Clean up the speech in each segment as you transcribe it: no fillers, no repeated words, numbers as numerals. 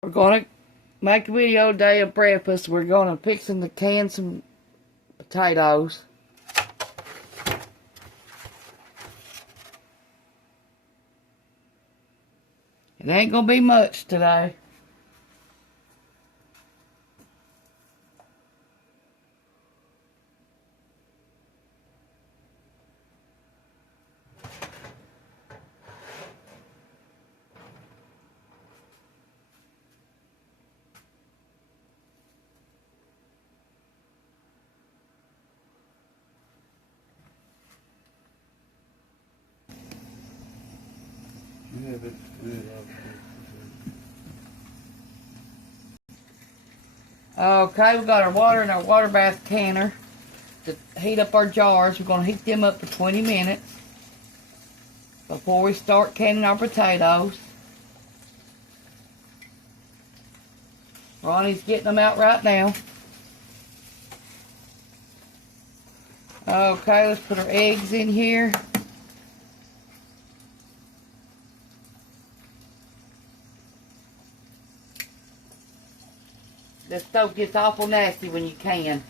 We're going to make a video today of breakfast. We're going to fixing to can some potatoes. It ain't going to be much today. Okay, we got our water in our water bath canner to heat up our jars. We're going to heat them up for 20 minutes before we start canning our potatoes. Ronnie's getting them out right now. Okay, let's put our eggs in here. The stove gets awful nasty when you can.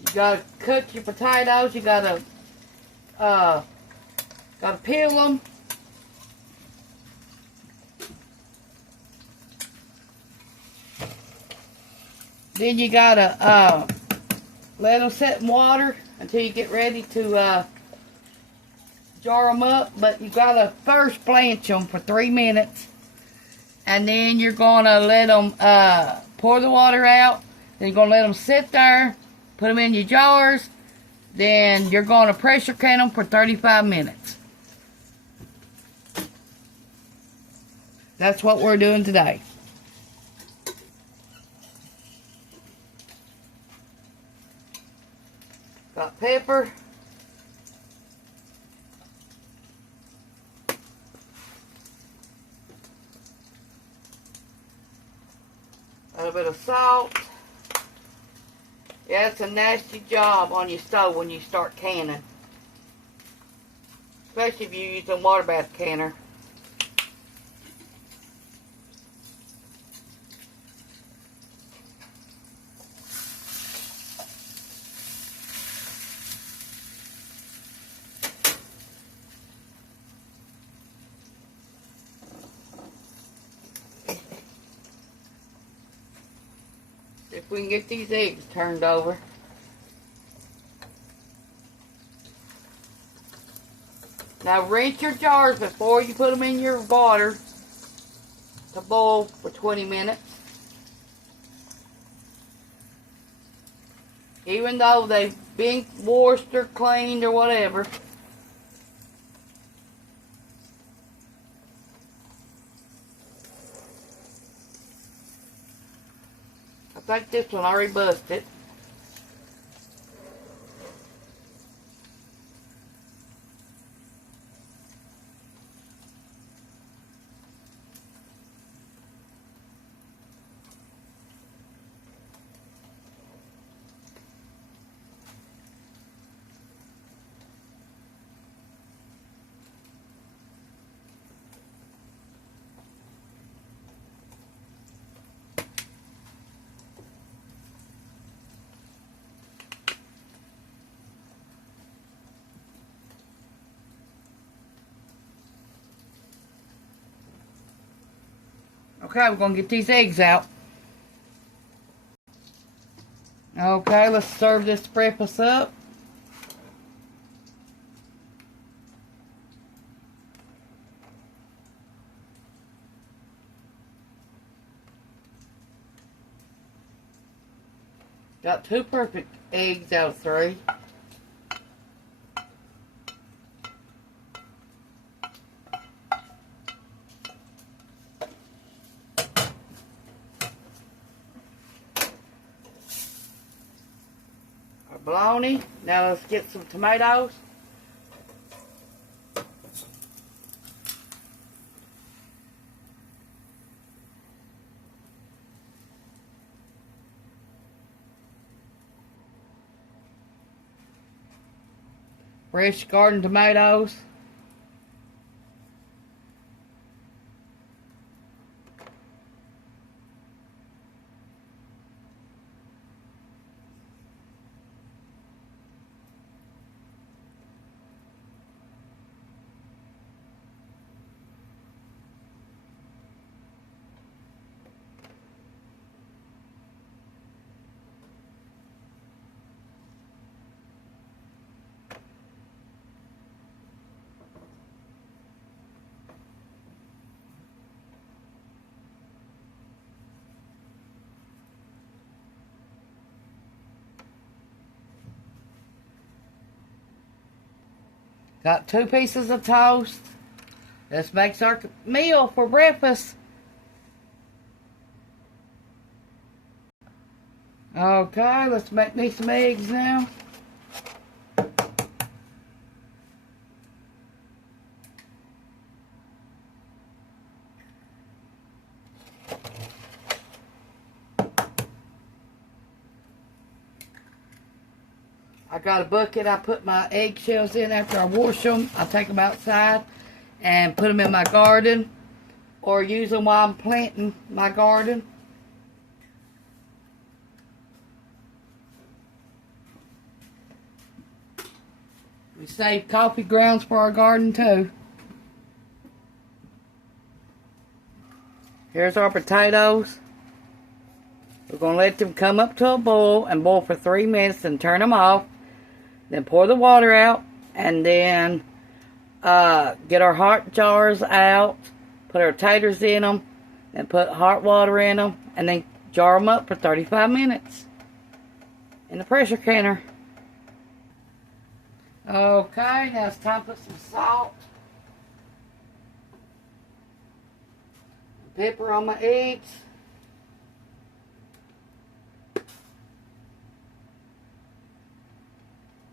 You gotta cut your potatoes. You gotta peel them. Then you gotta let them set in water until you get ready to jar them up. But you gotta first blanch them for 3 minutes, and then you're gonna let them pour the water out. Then you're gonna let them sit there, put them in your jars. Then you're gonna pressure can them for 35 minutes. That's what we're doing today. Got pepper. A little bit of salt. Yeah, it's a nasty job on your stove when you start canning. Especially if you use a water bath canner. If we can get these eggs turned over. Now rinse your jars before you put them in your water to boil for 20 minutes. Even though they've been washed or cleaned or whatever. I think this one already busted. Okay, we're going to get these eggs out. Okay, let's serve this breakfast up. Got 2 perfect eggs out of 3. Bologna. Now let's get some tomatoes. fresh garden tomatoes. Got 2 pieces of toast. This makes our meal for breakfast. Okay, let's make me some eggs now. I got a bucket I put my eggshells in after I wash them. I take them outside and put them in my garden, or use them while I'm planting my garden. We save coffee grounds for our garden too. Here's our potatoes. We're going to let them come up to a boil and boil for 3 minutes and turn them off. Then pour the water out, and then get our hot jars out, put our taters in them, and put hot water in them, and then jar them up for 35 minutes in the pressure canner. Okay, now it's time to put some salt, pepper on my eggs.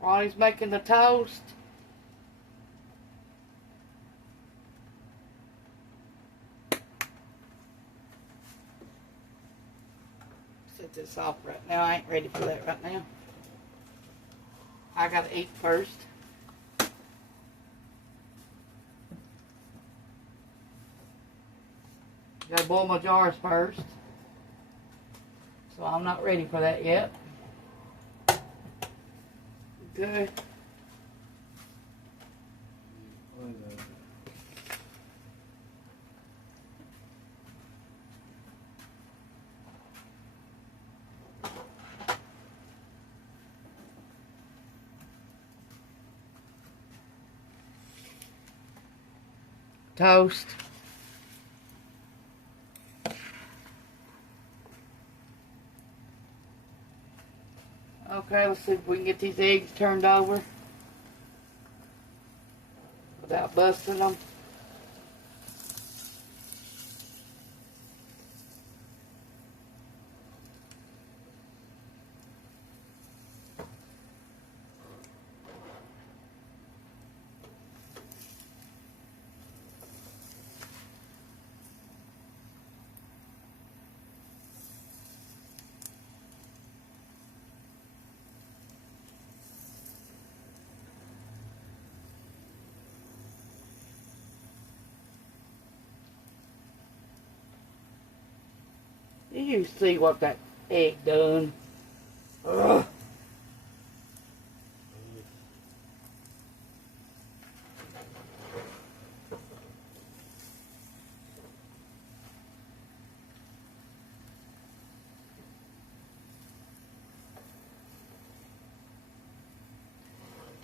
Ronnie's making the toast. Set this off right now. I ain't ready for that right now. I gotta eat first. Gotta boil my jars first. So I'm not ready for that yet. Good. Toast. Okay, let's see if we can get these eggs turned over without busting them. You see what that egg done? Ugh.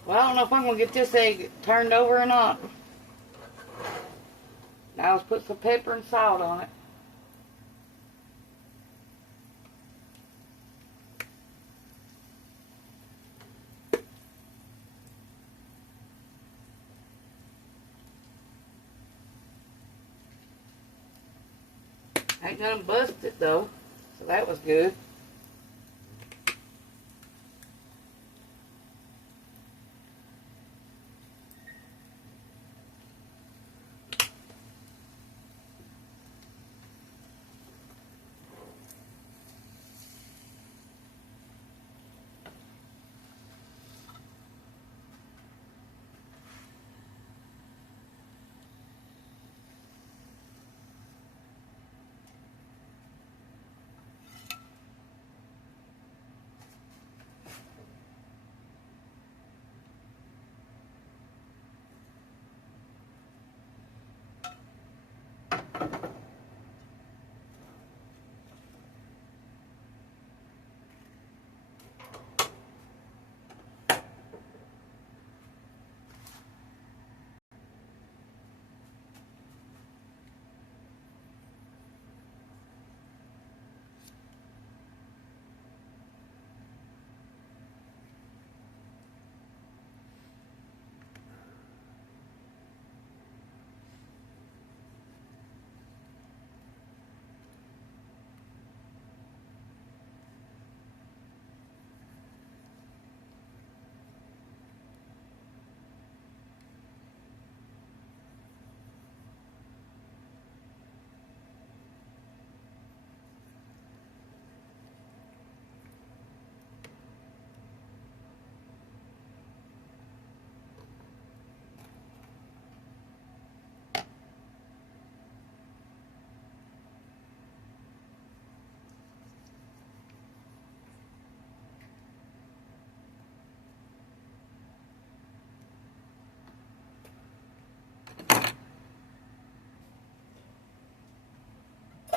Well, I don't know if I'm going to get this egg turned over or not. Now let's put some pepper and salt on it. Ain't none busted though, so that was good.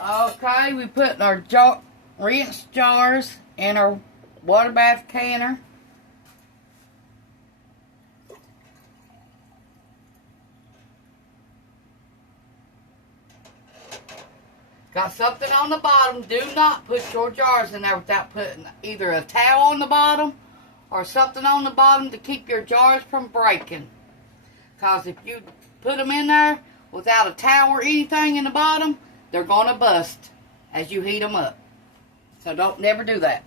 Okay, we put our rinse jars in our water bath canner. Got something on the bottom. Do not put your jars in there without putting either a towel on the bottom or something on the bottom to keep your jars from breaking. Because if you put them in there without a towel or anything in the bottom, they're going to bust as you heat them up. So don't never do that.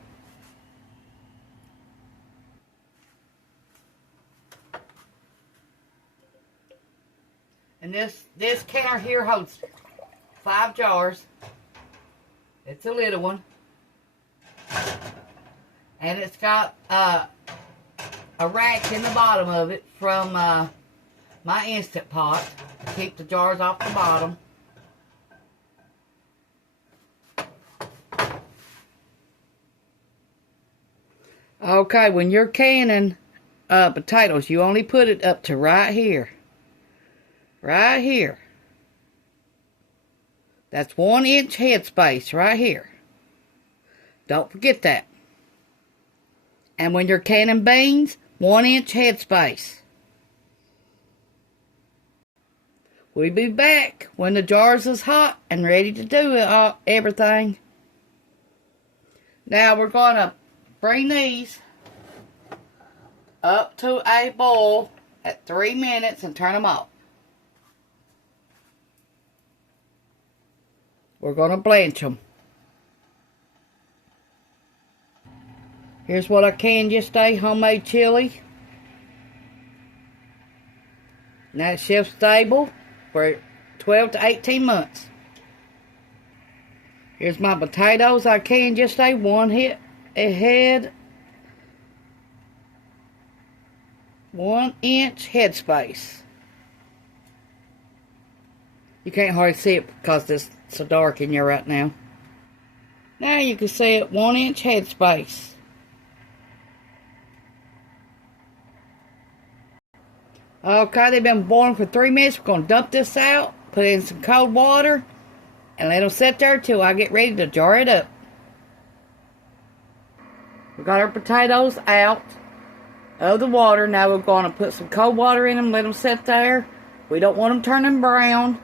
And this canner here holds 5 jars. It's a little one. And it's got a rack in the bottom of it from my Instant Pot to keep the jars off the bottom. Okay, when you're canning potatoes, you only put it up to right here. Right here. That's 1 inch headspace right here. Don't forget that. And when you're canning beans, 1 inch headspace. We'll be back when the jars is hot and ready to do everything. Now we're going to bring these up to a boil at 3 minutes and turn them off. We're going to blanch them. Here's what I canned yesterday, homemade chili. Now it's shelf stable for 12 to 18 months. Here's my potatoes I canned yesterday, 1 head, 1 inch headspace. You can't hardly see it because it's so dark in here right now. Now you can see it, 1 inch headspace. Okay, they've been boiling for 3 minutes. We're going to dump this out, put it in some cold water, and let them sit there till I get ready to jar it up. We got our potatoes out of the water. Now we're going to put some cold water in them, let them sit there. We don't want them turning brown.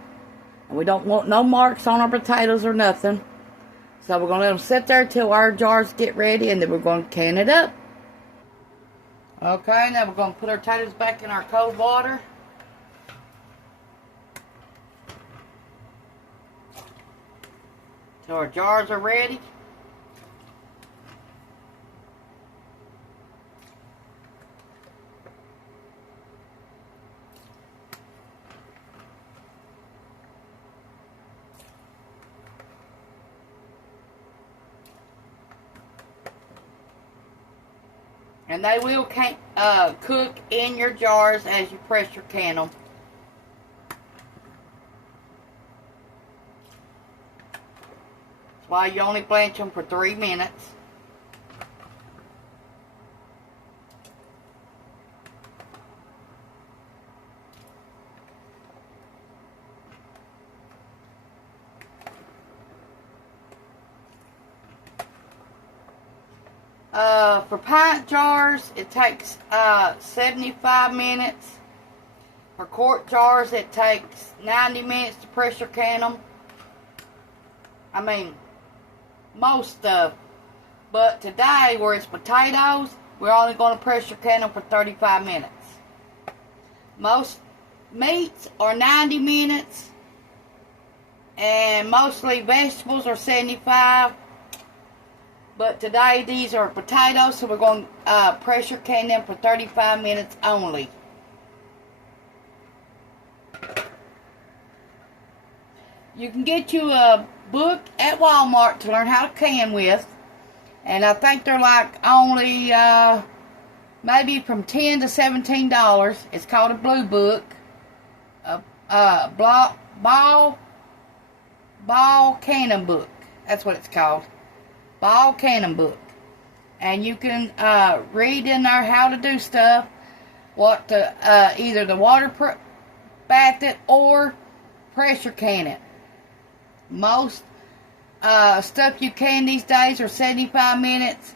And we don't want no marks on our potatoes or nothing. So we're going to let them sit there till our jars get ready, and then we're going to can it up. Okay, now we're going to put our potatoes back in our cold water. Till our jars are ready. And they will cook in your jars as you pressure can them. That's why you only blanch them for 3 minutes. For pint jars, it takes 75 minutes. For quart jars, it takes 90 minutes to pressure can them. I mean, most stuff. But today, where it's potatoes, we're only going to pressure can them for 35 minutes. Most meats are 90 minutes. And mostly vegetables are 75. But today, these are potatoes, so we're going to pressure can them for 35 minutes only. You can get you a book at Walmart to learn how to can with. And I think they're like only maybe from $10 to $17. It's called a Blue Book. Ball Cannon Book. That's what it's called. Ball Cannon Book. And you can read in there how to do stuff. What to, either the water bath it or pressure can it. Most stuff you can these days are 75 minutes,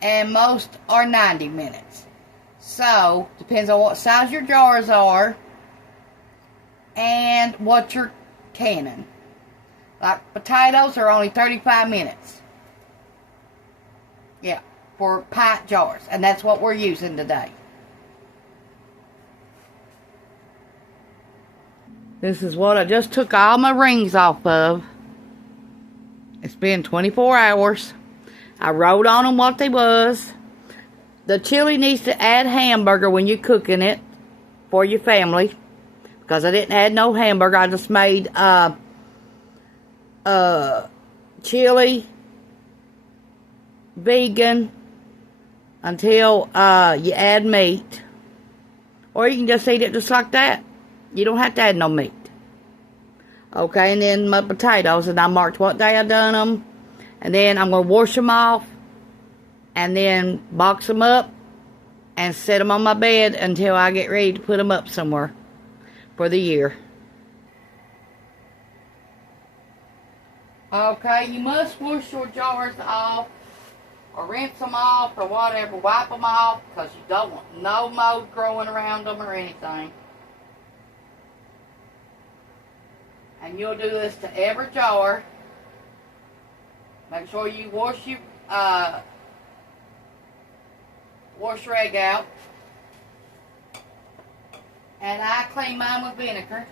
and most are 90 minutes. So, depends on what size your jars are and what you're canning. Like potatoes are only 35 minutes. Yeah, for pint jars. And that's what we're using today. This is what I just took all my rings off of. It's been 24 hours. I wrote on them what they was. The chili needs to add hamburger when you're cooking it for your family. Because I didn't add no hamburger. I just made chili vegan until you add meat. Or you can just eat it just like that. You don't have to add no meat. Okay, and then my potatoes, and I marked what day I done them. And then I'm going to wash them off. And then box them up. And set them on my bed until I get ready to put them up somewhere for the year. Okay, you must wash your jars off. Or rinse them off or whatever. Wipe them off. Because you don't want no mold growing around them or anything. And you'll do this to every jar. Make sure you wash your wash rag out. And I clean mine with vinegar.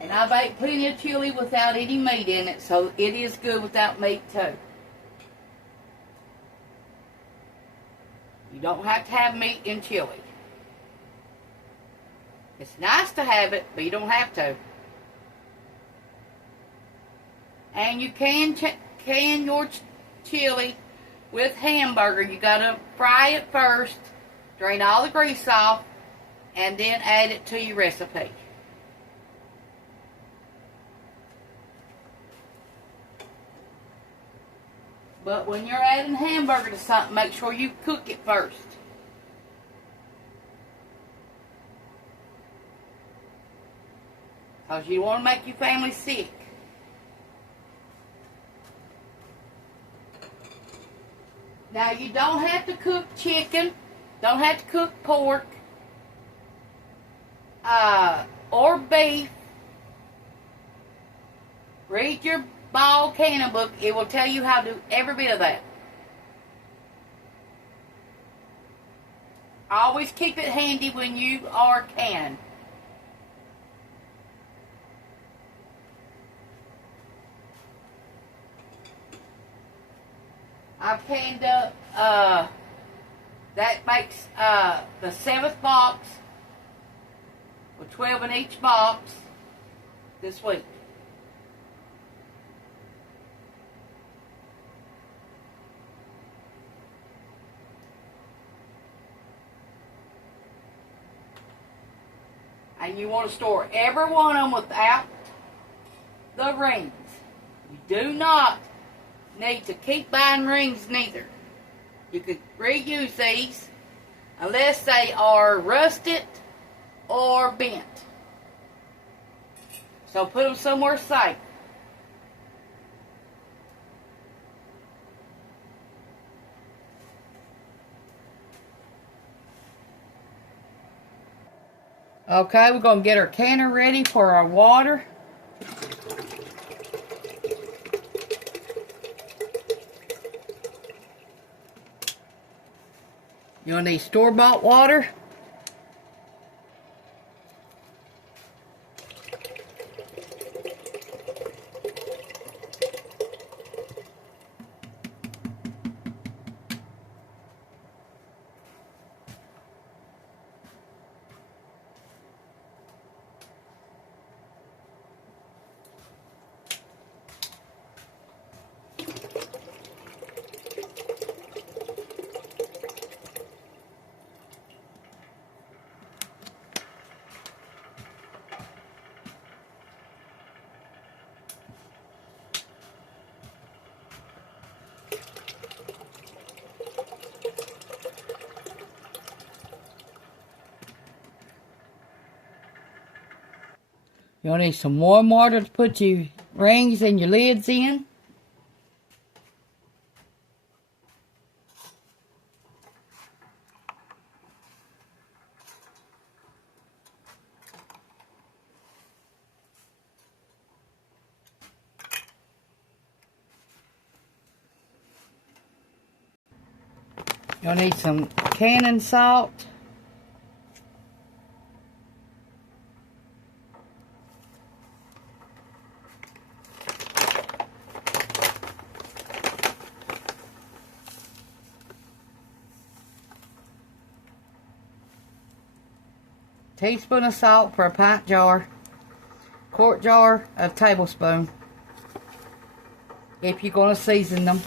And I bake plenty of chili without any meat in it, so it is good without meat too. You don't have to have meat in chili. It's nice to have it, but you don't have to. And you can your chili with hamburger. You gotta fry it first, drain all the grease off, and then add it to your recipe. But when you're adding hamburger to something, make sure you cook it first. Because you want to make your family sick. Now, you don't have to cook chicken. Don't have to cook pork. Or beef. Read your ball canning book. It will tell you how to do every bit of that. Always keep it handy when you are canning. I've canned up, that makes the 7th box with 12 in each box this week. And you want to store every one of them without the rings. You do not need to keep buying rings neither. You could reuse these unless they are rusted or bent. So put them somewhere safe. Okay, we're going to get our canner ready for our water. You'll need store-bought water. You'll need some warm water to put your rings and your lids in. You'll need some cannon salt. Teaspoon of salt for a pint jar. Quart jar, a tablespoon. If you're going to season them.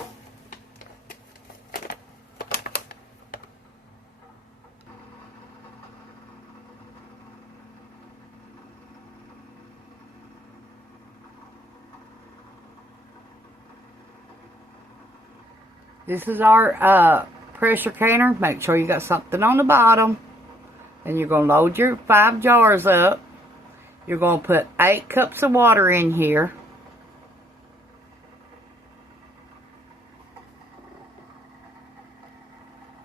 This is our pressure canner. Make sure you got something on the bottom. And you're going to load your 5 jars up. You're going to put 8 cups of water in here.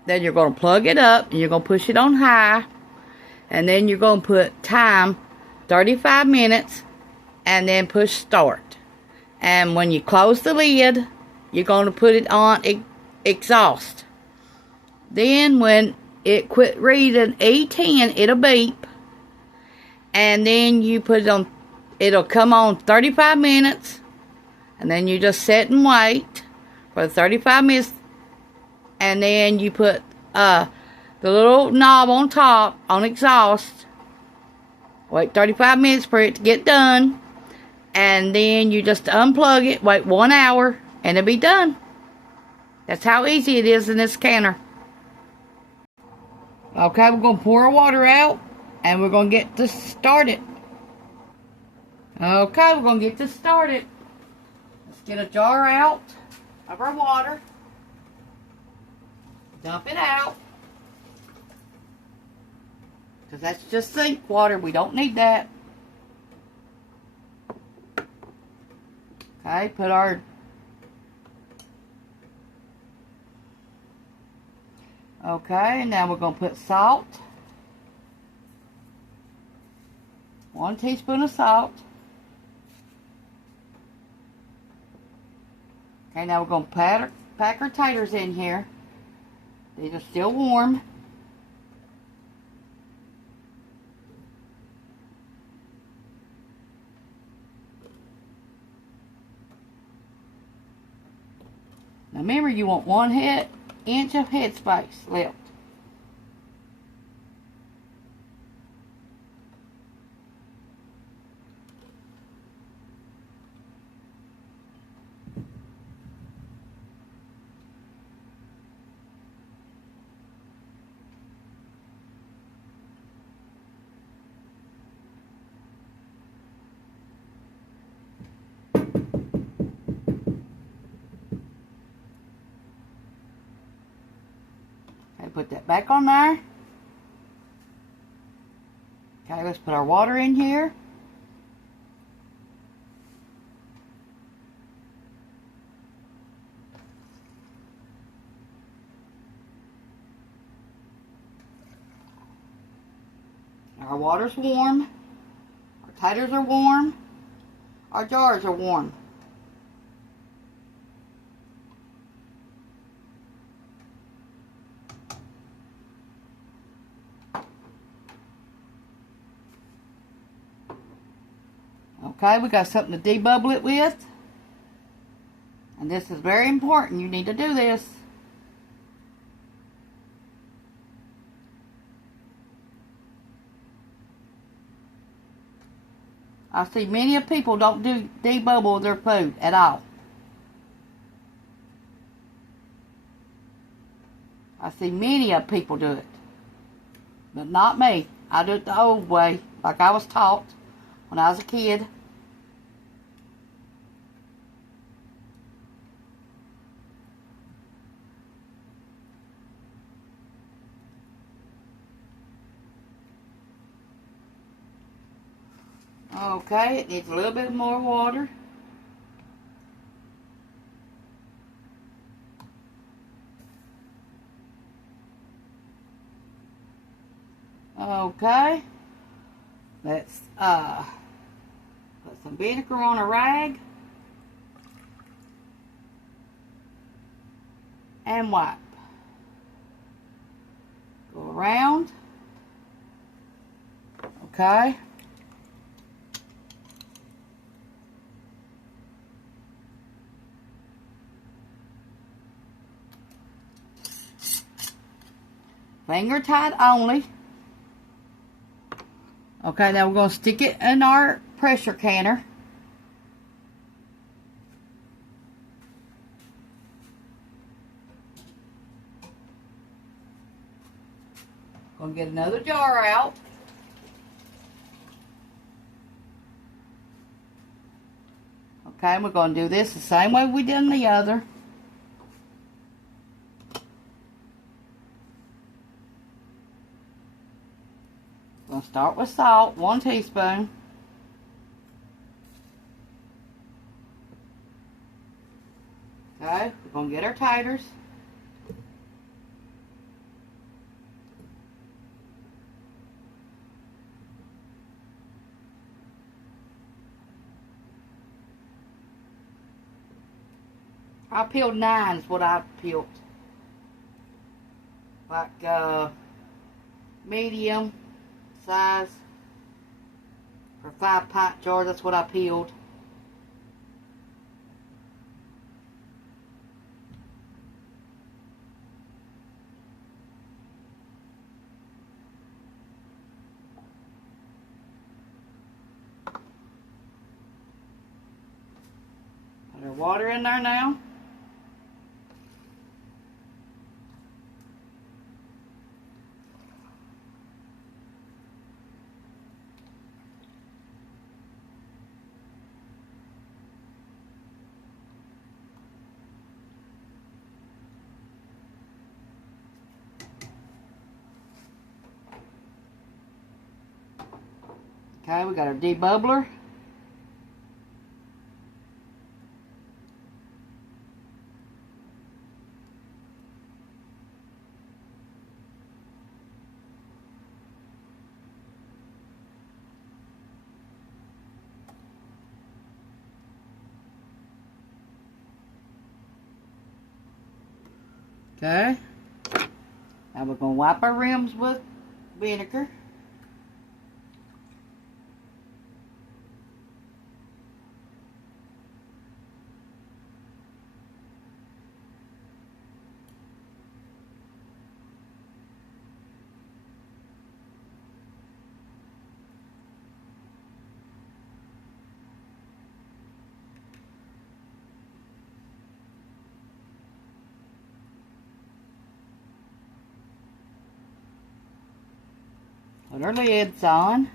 Then you're going to plug it up and you're going to push it on high. And then you're going to put time, 35 minutes, and then push start. And when you close the lid, you're going to put it on exhaust. Then when it quit reading E10, it'll beep. And then you put it on, it'll come on 35 minutes. And then you just sit and wait for 35 minutes. And then you put the little knob on top on exhaust. Wait 35 minutes for it to get done. And then you just unplug it, wait 1 hour, and it'll be done. That's how easy it is in this canner. Okay, we're going to pour our water out, and we're going to get this started. Okay, we're going to get this started. Let's get a jar out of our water. Dump it out. Because that's just sink water. We don't need that. Okay, put our okay, now we're going to put salt. 1 teaspoon of salt. Okay, now we're going to pack our taters in here. These are still warm. Now remember, you want 1 inch of head space left. Put that back on there. Okay, let's put our water in here. Our water's warm. Our taters are warm. Our jars are warm. Okay, we got something to debubble it with. And this is very important. You need to do this. I see many of people don't do debubble their food at all. I see many of people do it. But not me. I do it the old way, like I was taught when I was a kid. Okay, it needs a little bit more water. Okay, let's put some vinegar on a rag and wipe. Go around. Okay. Finger tight only. Okay, now we're going to stick it in our pressure canner. Going to get another jar out. Okay, we're going to do this the same way we did the other. We're going to start with salt, 1 teaspoon. Okay, we're going to get our taters. I peeled 9 is what I peeled. Like medium size for 5-pint jar. That's what I peeled. Put our water in there now. Okay, we got our debubbler. Okay. Now we're going to wipe our rims with vinegar. Put our lids on.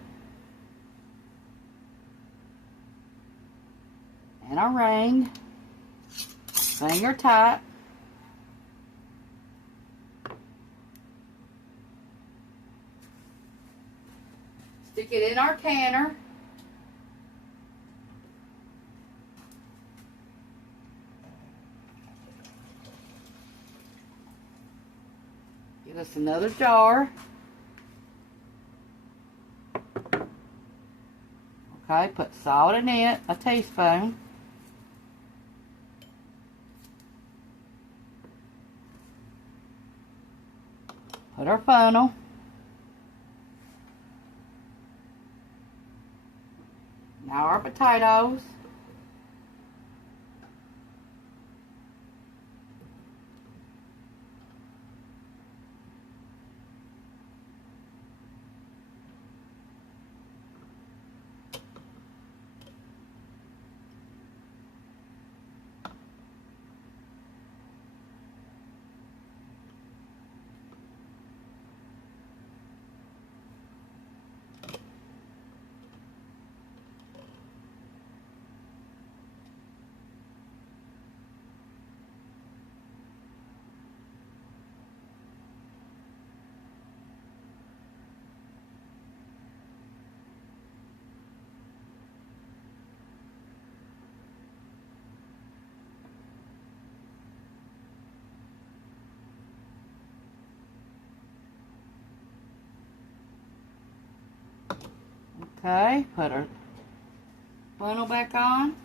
And our ring. Finger tight. Stick it in our canner. Get us another jar. Okay, put salt in it, a teaspoon. Put our funnel. Now our potatoes. Okay, put our funnel back on.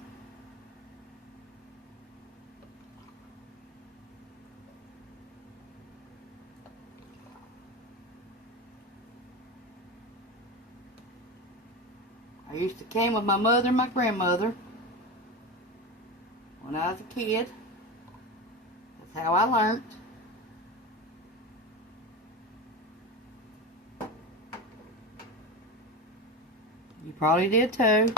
I used to came with my mother and my grandmother when I was a kid. That's how I learned. You probably did too.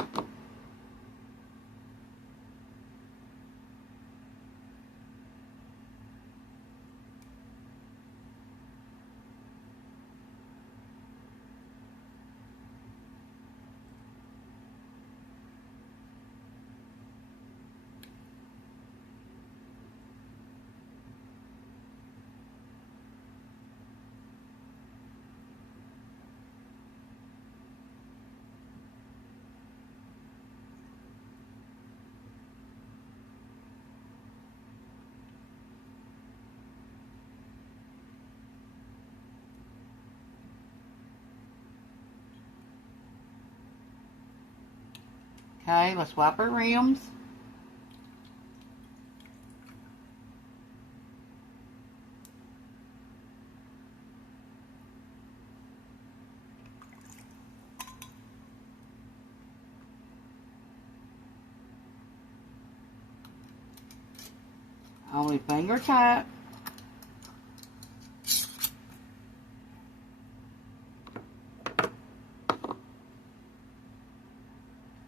Okay, let's wipe our rims. Only finger tight.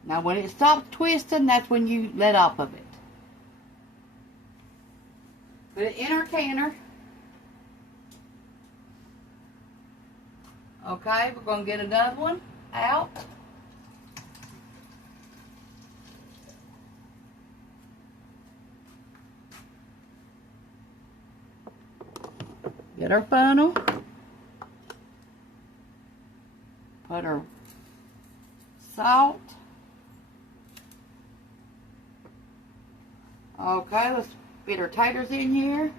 Now when it stops twisting, that's when you let off of it. Put it in our canner. Okay, we're going to get another one out. Get our funnel. Put our salt. Okay, let's fit our taters in here.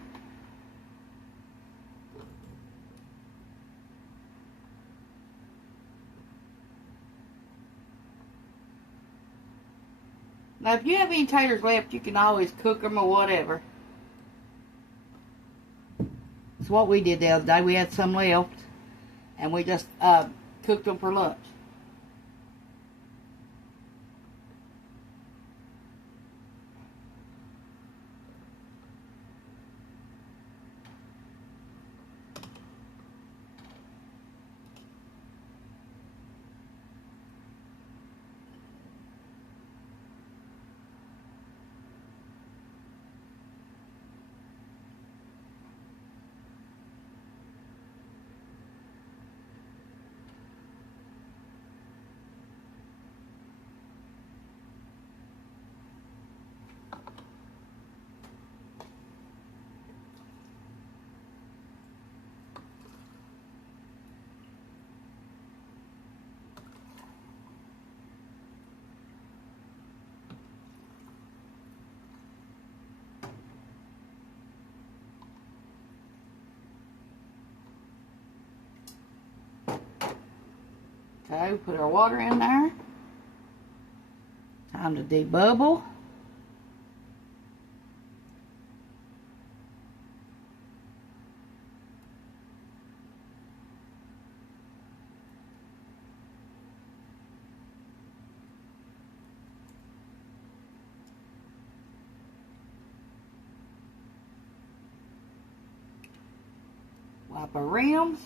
Now, if you have any taters left, you can always cook them or whatever. That's what we did the other day. We had some left, and we just cooked them for lunch. Okay, we put our water in there. Time to debubble. Wipe our rims.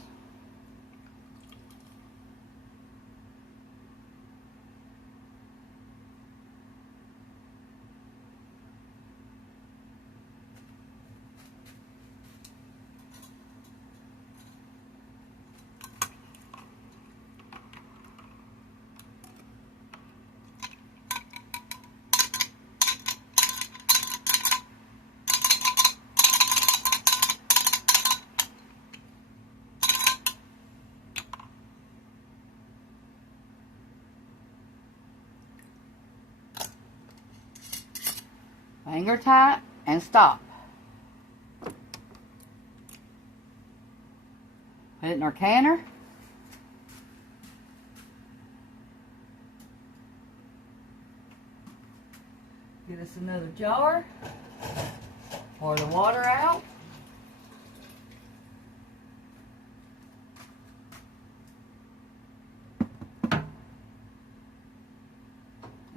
Finger tight and stop. Put it in our canner. us another jar. Pour the water out.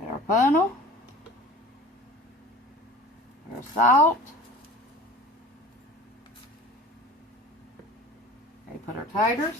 Get our funnel. Our salt. Okay, put our taters.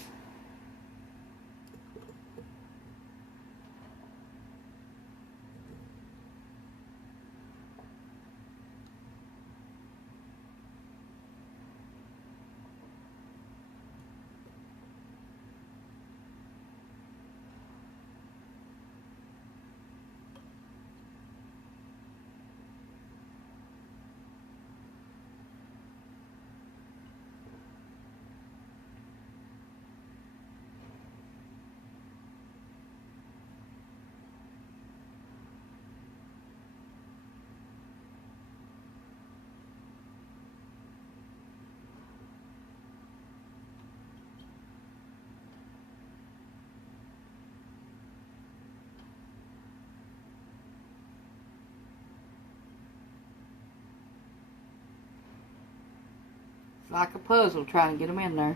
It's like a puzzle trying to get them in there.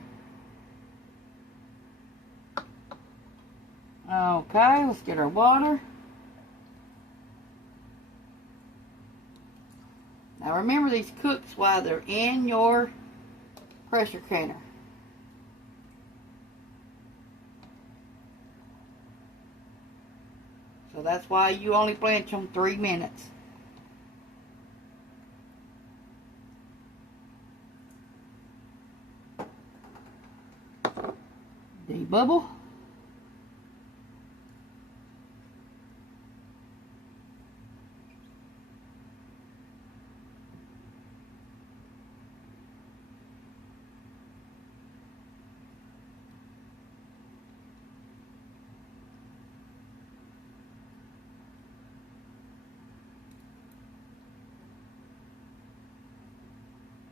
Okay, let's get our water. Now remember, these cooks while they're in your pressure canner. So that's why you only blanch them 3 minutes. Debubble.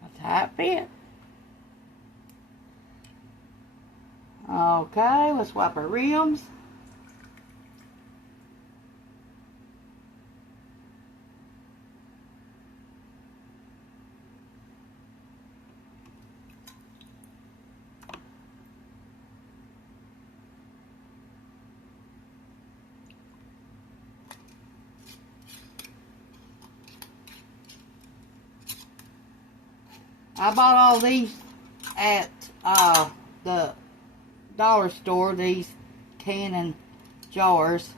That's how it fit. Okay, let's wipe our rims. I bought all these at the dollar store, these canning jars,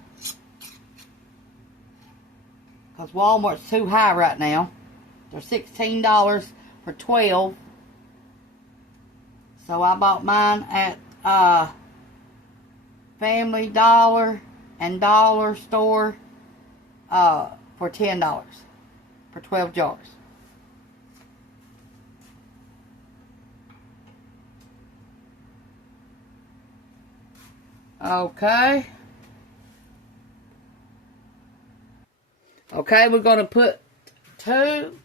because Walmart's too high right now. They're $16 for 12. So I bought mine at Family Dollar and Dollar Store for $10 for 12 jars. Okay. Okay, we're going to put two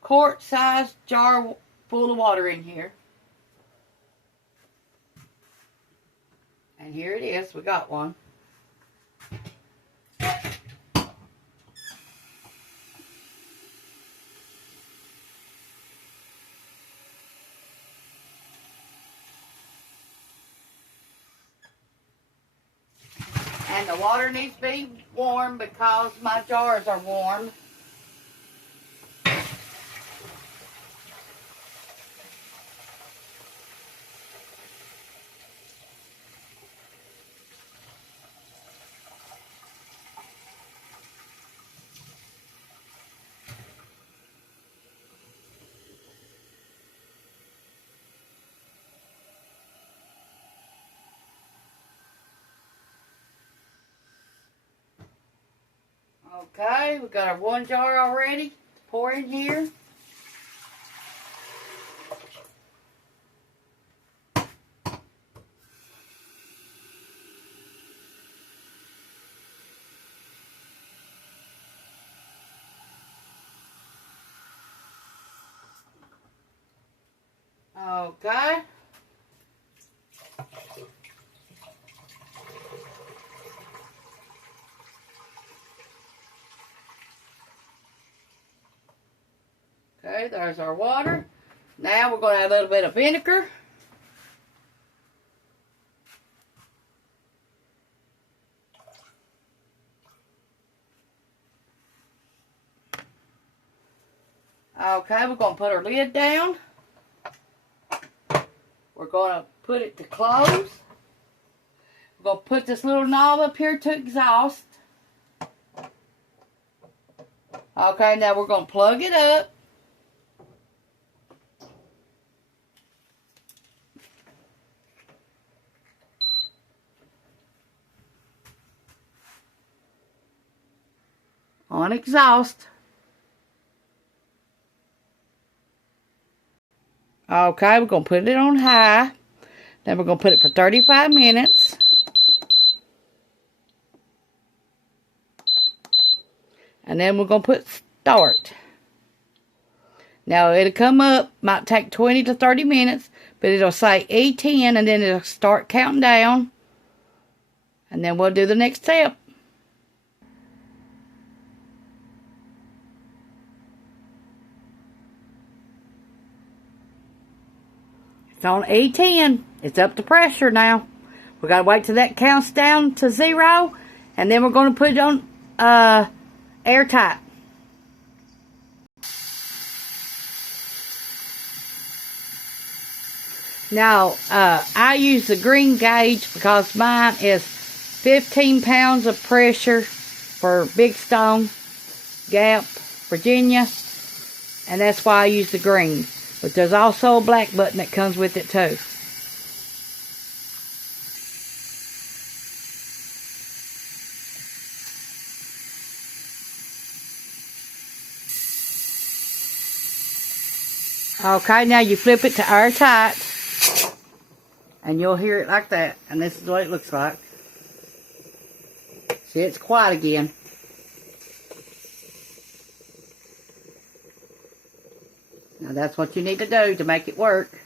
quart-sized jar full of water in here. And here it is. We got one. And the water needs to be warm because my jars are warm. Okay, we got our one jar already to pour in here. Okay. Okay, there's our water. Now we're going to add a little bit of vinegar. Okay, we're going to put our lid down. We're going to put it to close. We're going to put this little knob up here to exhaust. Okay, now we're going to plug it up. On exhaust. Okay, we're going to put it on high. Then we're going to put it for 35 minutes. And then we're going to put start. Now, it'll come up, might take 20 to 30 minutes, but it'll say E10, and then it'll start counting down. And then we'll do the next step. It's on E10. It's up to pressure now. We got to wait till that counts down to 0, and then we're going to put it on airtight. Now, I use the green gauge because mine is 15 pounds of pressure for Big Stone, Gap, Virginia, and that's why I use the green. But there's also a black button that comes with it too. Okay, now you flip it to airtight, and you'll hear it like that. And this is what it looks like. See, it's quiet again. Now that's what you need to do to make it work.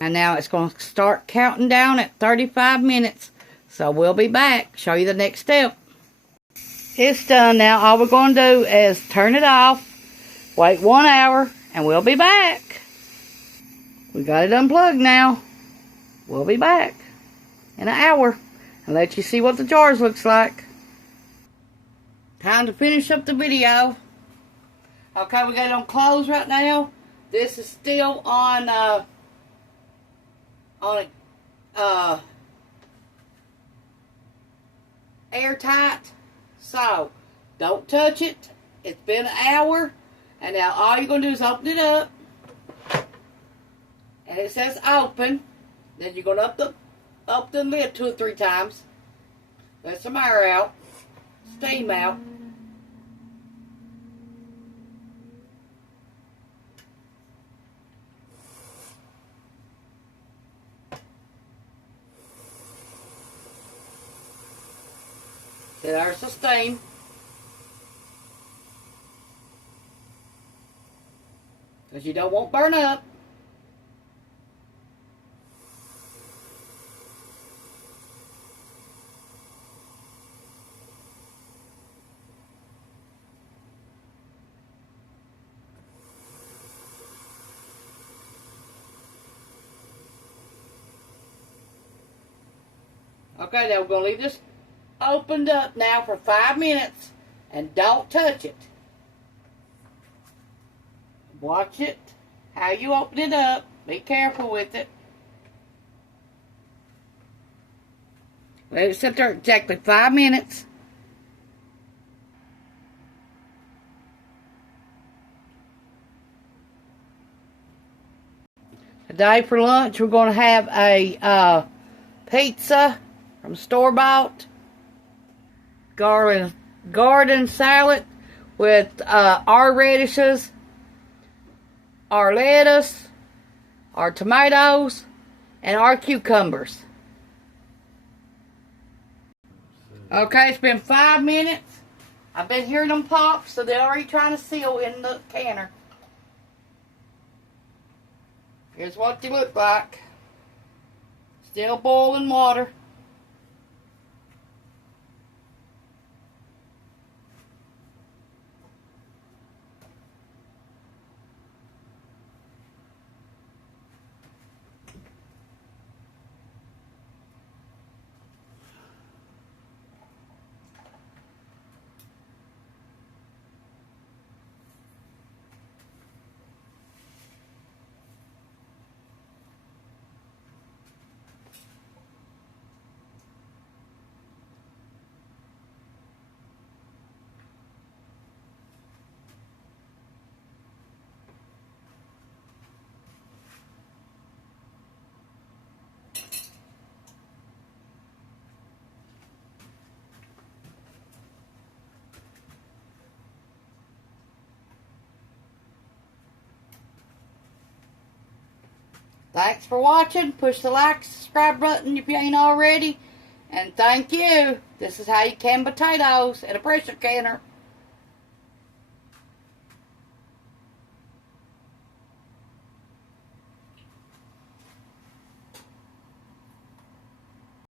And now it's going to start counting down at 35 minutes. So we'll be back, show you the next step. It's done now. All we're going to do is turn it off, wait 1 hour, and we'll be back. We got it unplugged now. We'll be back in an hour and let you see what the jars looks like. Time to finish up the video. Okay, we got it on close right now. This is still on airtight, so don't touch it. It's been an hour, and now all you're gonna do is open it up, and it says open. Then you're gonna up the lid 2 or 3 times. Let some air out, steam out. So there's the steam. Because you don't want to burn up. Okay, now we're going to leave this opened up now for 5 minutes, and don't touch it. Watch it, how you open it up. Be careful with it. Let it sit there exactly 5 minutes. Today for lunch we're going to have a pizza from store-bought. Garden salad with our radishes, our lettuce, our tomatoes, and our cucumbers. Okay, it's been 5 minutes. I've been hearing them pop, so they're already trying to seal in the canner. Here's what they look like. Still boiling water. Thanks for watching. Push the like, subscribe button if you ain't already. And thank you. This is how you can potatoes in a pressure canner.